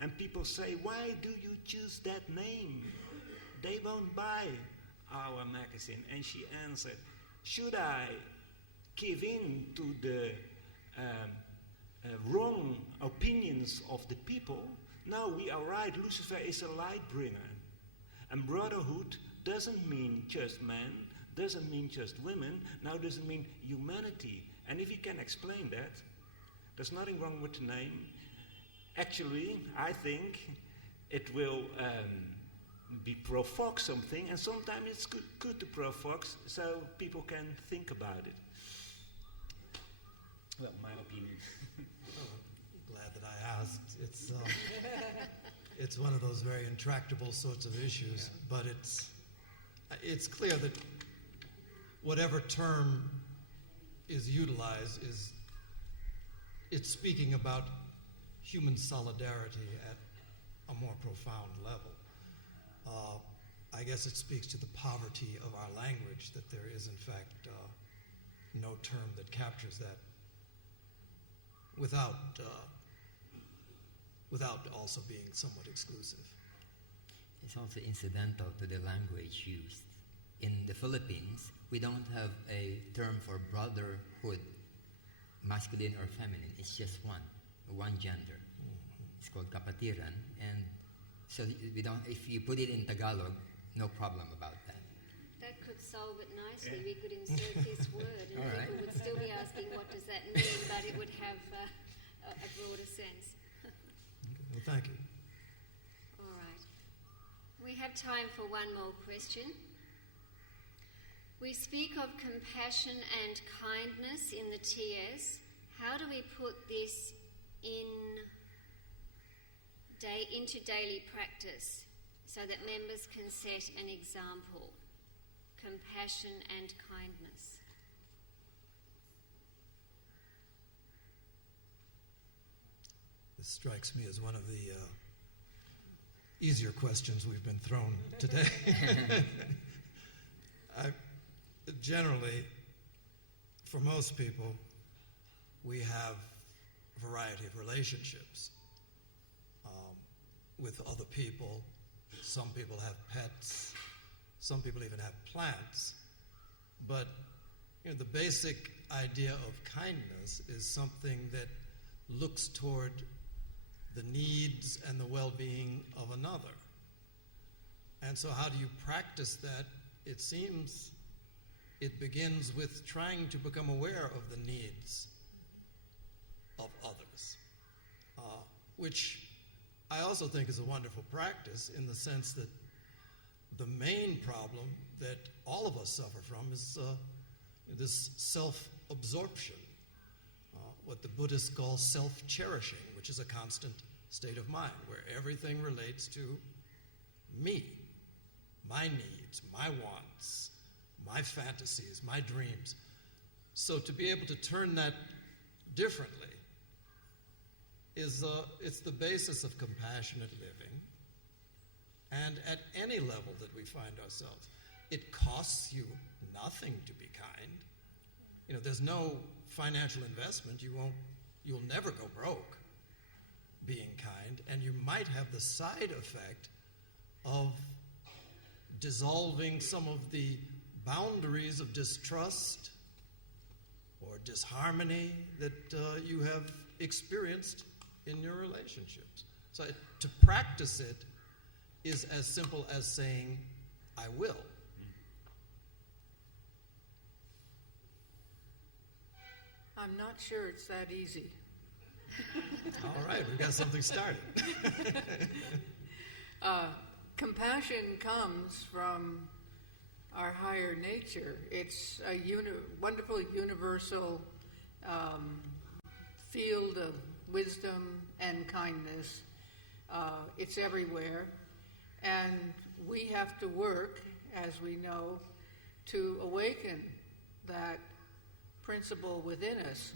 And people say, why do you choose that name? They won't buy our magazine. And she answered, should I give in to the wrong opinions of the people? No, we are right. Lucifer is a light bringer. And brotherhood doesn't mean just men, doesn't mean just women, now doesn't mean humanity. And if you can explain that, there's nothing wrong with the name. Actually, I think it will provoke something, and sometimes it's good to provoke so people can think about it. Well, my opinion. Glad that I asked. It's one of those very intractable sorts of issues, but it's clear that whatever term is utilized it's speaking about human solidarity at a more profound level. I guess it speaks to the poverty of our language that there is, in fact, no term that captures that without also being somewhat exclusive. It's also incidental to the language used. In the Philippines, we don't have a term for brotherhood, masculine or feminine. It's just one gender. Mm-hmm. It's called kapatiran, and so we don't. If you put it in Tagalog, no problem about that. That could solve it nicely. We could insert this word and All right. people would still be asking what does that mean, but it would have a broader sense. Well, thank you. All right. We have time for one more question. We speak of compassion and kindness in the TS. How do we put this into daily practice so that members can set an example? Compassion and kindness. This strikes me as one of the easier questions we've been thrown today. Generally, for most people, we have a variety of relationships with other people. Some people have pets. Some people even have plants. But the basic idea of kindness is something that looks toward the needs and the well-being of another. And so how do you practice that? It seems it begins with trying to become aware of the needs of others, which I also think is a wonderful practice in the sense that the main problem that all of us suffer from is this self-absorption, what the Buddhists call self-cherishing, which is a constant state of mind where everything relates to me, my needs, my wants, my fantasies, my dreams. So to be able to turn that differently is it's the basis of compassionate living. And at any level that we find ourselves, it costs you nothing to be kind. There's no financial investment. You'll never go broke being kind, and you might have the side effect of dissolving some of the boundaries of distrust or disharmony that you have experienced in your relationships. So to practice it is as simple as saying, I will. I'm not sure it's that easy. All right, we've got something started. Compassion comes from our higher nature. It's a wonderful universal field of wisdom and kindness. It's everywhere. And we have to work, as we know, to awaken that principle within us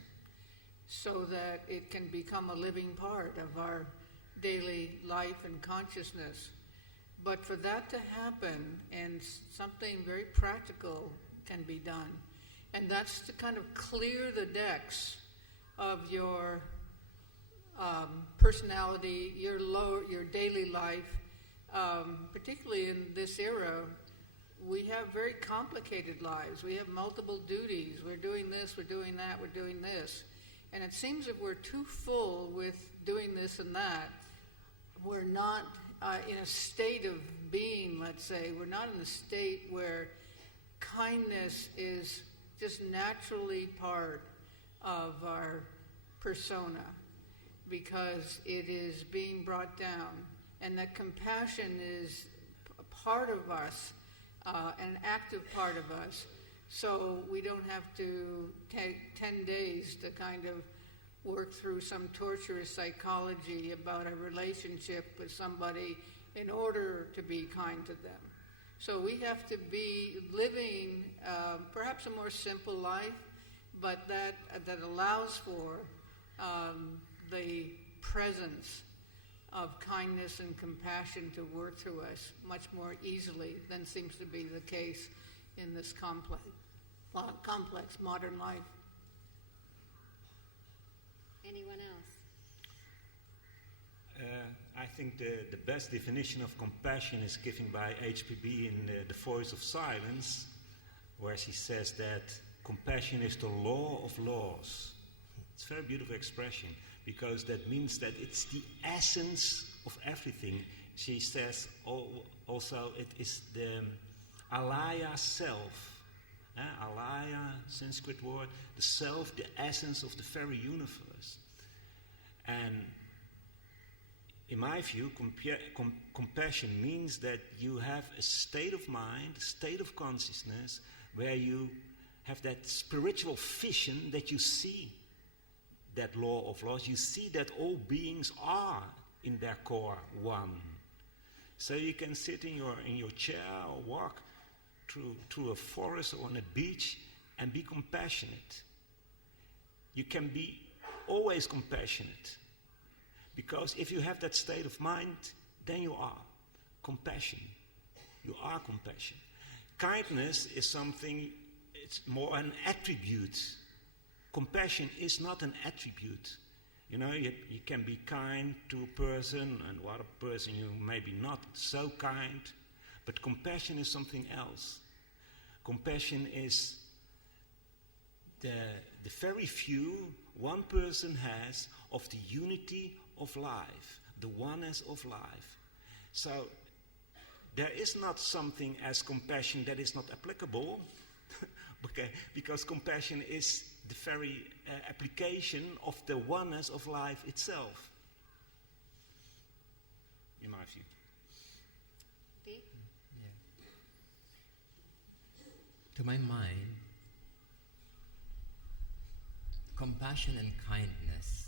so that it can become a living part of our daily life and consciousness. But for that to happen, and something very practical can be done, and that's to kind of clear the decks of your personality, your daily life. Particularly in this era, we have very complicated lives. We have multiple duties. We're doing this, we're doing that, we're doing this. And it seems if we're too full with doing this and that, we're not in a state of being, let's say. We're not in a state where kindness is just naturally part of our persona, because it is being brought down. And that compassion is a part of us, an active part of us. So we don't have to take 10 days to kind of work through some torturous psychology about a relationship with somebody in order to be kind to them. So we have to be living perhaps a more simple life, but that allows for the presence of kindness and compassion to work through us much more easily than seems to be the case in this complex modern life. Anyone else? I think the best definition of compassion is given by HPB in The Voice of Silence, where she says that compassion is the law of laws. It's a very beautiful expression, because that means that it's the essence of everything. She says also it is the alaya, self. Alaya, Sanskrit word, the self, the essence of the very universe. And in my view, compassion means that you have a state of mind, a state of consciousness, where you have that spiritual vision that you see that law of laws. You see that all beings are, in their core, one. So you can sit in your chair or walk through a forest or on a beach and be compassionate. You can be always compassionate. Because if you have that state of mind, then you are compassion. You are compassion. Kindness is something, it's more an attribute. Compassion is not an attribute. You know, you can be kind to a person, and what a person you maybe not so kind, but compassion is something else. Compassion is the very view one person has of the unity of life, the oneness of life. So there is not something as compassion that is not applicable, okay, because compassion is the very application of the oneness of life itself, in my view. Vic? Yeah. To my mind, compassion and kindness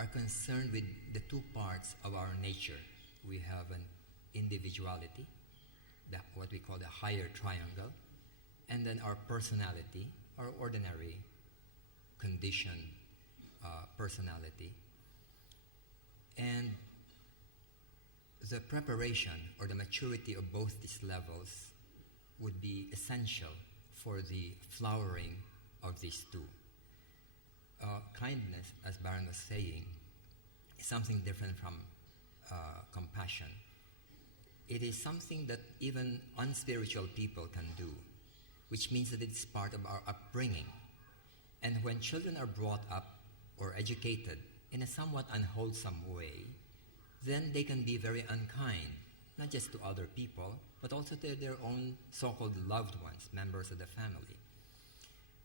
are concerned with the two parts of our nature. We have an individuality, what we call the higher triangle, and then our personality, our ordinary conditioned personality. And the preparation or the maturity of both these levels would be essential for the flowering of these two. Kindness, as Barend was saying, is something different from compassion. It is something that even unspiritual people can do, which means that it's part of our upbringing. And when children are brought up or educated in a somewhat unwholesome way, then they can be very unkind, not just to other people, but also to their own so-called loved ones, members of the family.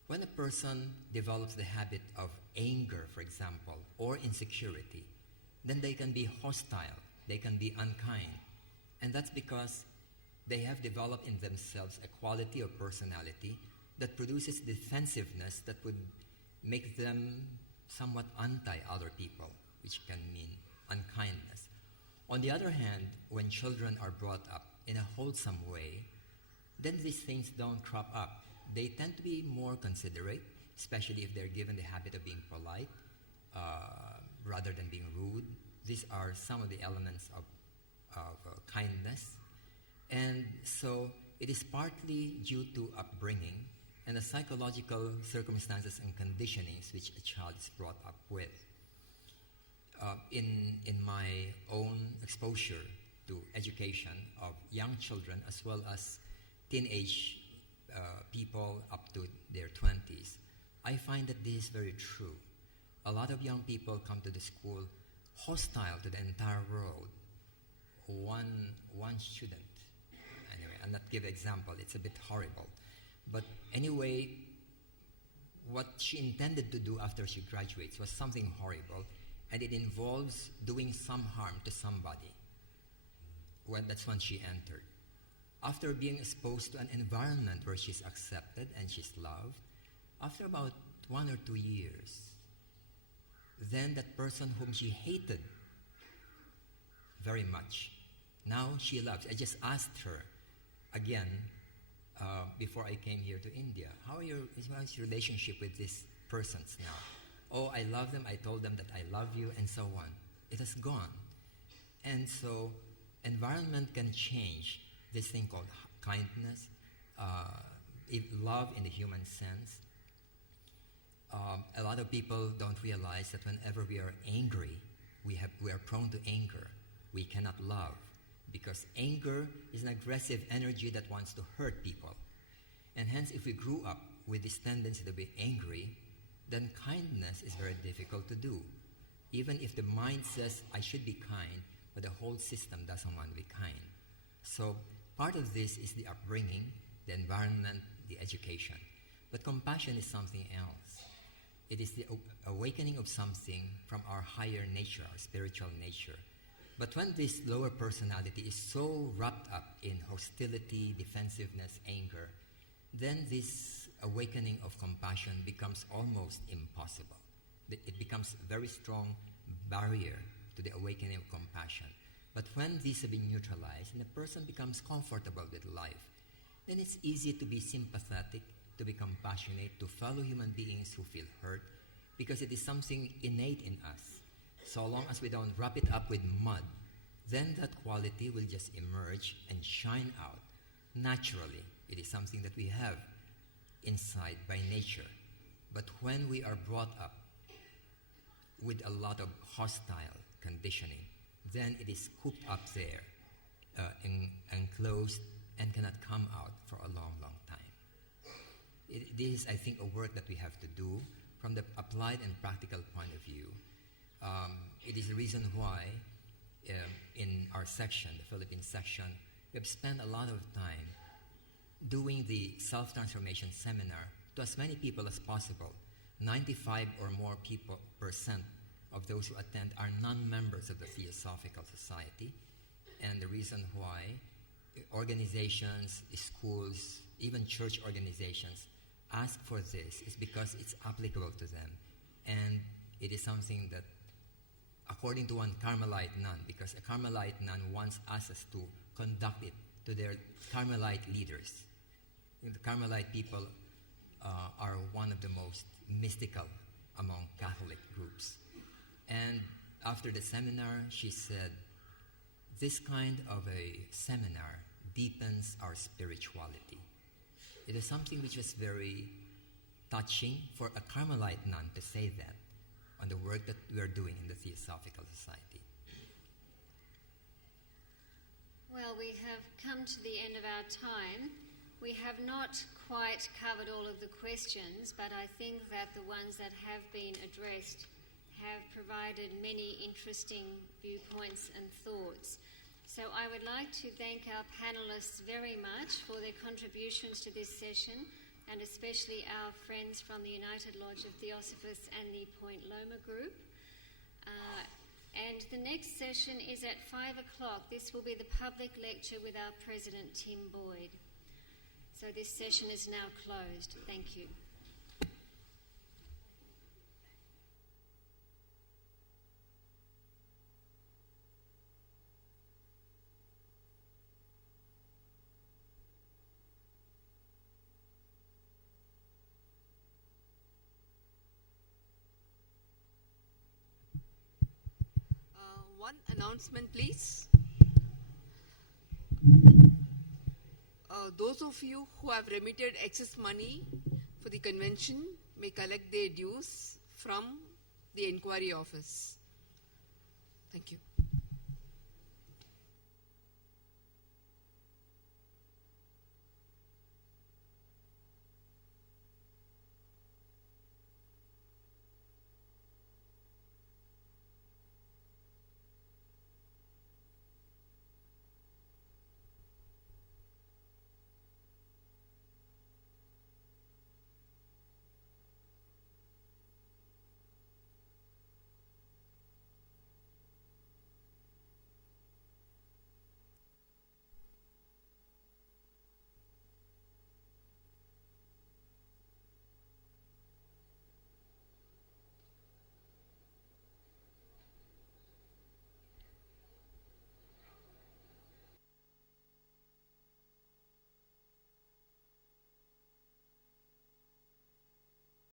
When a person develops the habit of anger, for example, or insecurity, then they can be hostile, they can be unkind. And that's because they have developed in themselves a quality of personality that produces defensiveness that would make them somewhat anti-other people, which can mean unkindness. On the other hand, when children are brought up in a wholesome way, then these things don't crop up. They tend to be more considerate, especially if they're given the habit of being polite rather than being rude. These are some of the elements of kindness. And so it is partly due to upbringing and the psychological circumstances and conditionings which a child is brought up with. In my own exposure to education of young children as well as teenage people up to their 20s, I find that this is very true. A lot of young people come to the school hostile to the entire world. One student, anyway, I'll not give an example, it's a bit horrible. But anyway, what she intended to do after she graduates was something horrible, and it involves doing some harm to somebody. Well, that's when she entered. After being exposed to an environment where she's accepted and she's loved, after about 1 or 2 years, then that person whom she hated very much, now she loves. I just asked her again before I came here to India, how's your relationship with these persons now? Oh, I love them, I told them that I love you, and so on. It has gone. And so environment can change this thing called kindness, love in the human sense. A lot of people don't realize that whenever we are angry, we are prone to anger. We cannot love, because anger is an aggressive energy that wants to hurt people. And hence, if we grew up with this tendency to be angry, then kindness is very difficult to do. Even if the mind says, I should be kind, but the whole system doesn't want to be kind. So Part of this is the upbringing, the environment, the education. But compassion is something else. It is the awakening of something from our higher nature, our spiritual nature. But when this lower personality is so wrapped up in hostility, defensiveness, anger, then this awakening of compassion becomes almost impossible. It becomes a very strong barrier to the awakening of compassion. But when these have been neutralized and a person becomes comfortable with life, then it's easy to be sympathetic, to be compassionate to fellow human beings who feel hurt, because it is something innate in us. So long as we don't wrap it up with mud, then that quality will just emerge and shine out naturally. It is something that we have inside by nature. But when we are brought up with a lot of hostile conditioning, then it is cooped up there, enclosed, and cannot come out for a long, long time. This is, I think, a work that we have to do from the applied and practical point of view. It is the reason why in our section, the Philippines section, we have spent a lot of time doing the self-transformation seminar to as many people as possible. 95 or more % of those who attend are non-members of the Theosophical Society. And the reason why organizations, schools, even church organizations ask for this is because it's applicable to them. And it is something that, according to one Carmelite nun, because a Carmelite nun wants us to conduct it to their Carmelite leaders. The Carmelite people are one of the most mystical among Catholic groups. And after the seminar, she said, this kind of a seminar deepens our spirituality. It is something which was very touching for a Carmelite nun to say that on the work that we are doing in the Theosophical Society. Well, we have come to the end of our time. We have not quite covered all of the questions, but I think that the ones that have been addressed have provided many interesting viewpoints and thoughts. So I would like to thank our panelists very much for their contributions to this session, and especially our friends from the United Lodge of Theosophists and the Point Loma group. And the next session is at 5 o'clock. This will be the public lecture with our President, Tim Boyd. So this session is now closed. Thank you. One announcement, please. Those of you who have remitted excess money for the convention may collect their dues from the inquiry office. Thank you.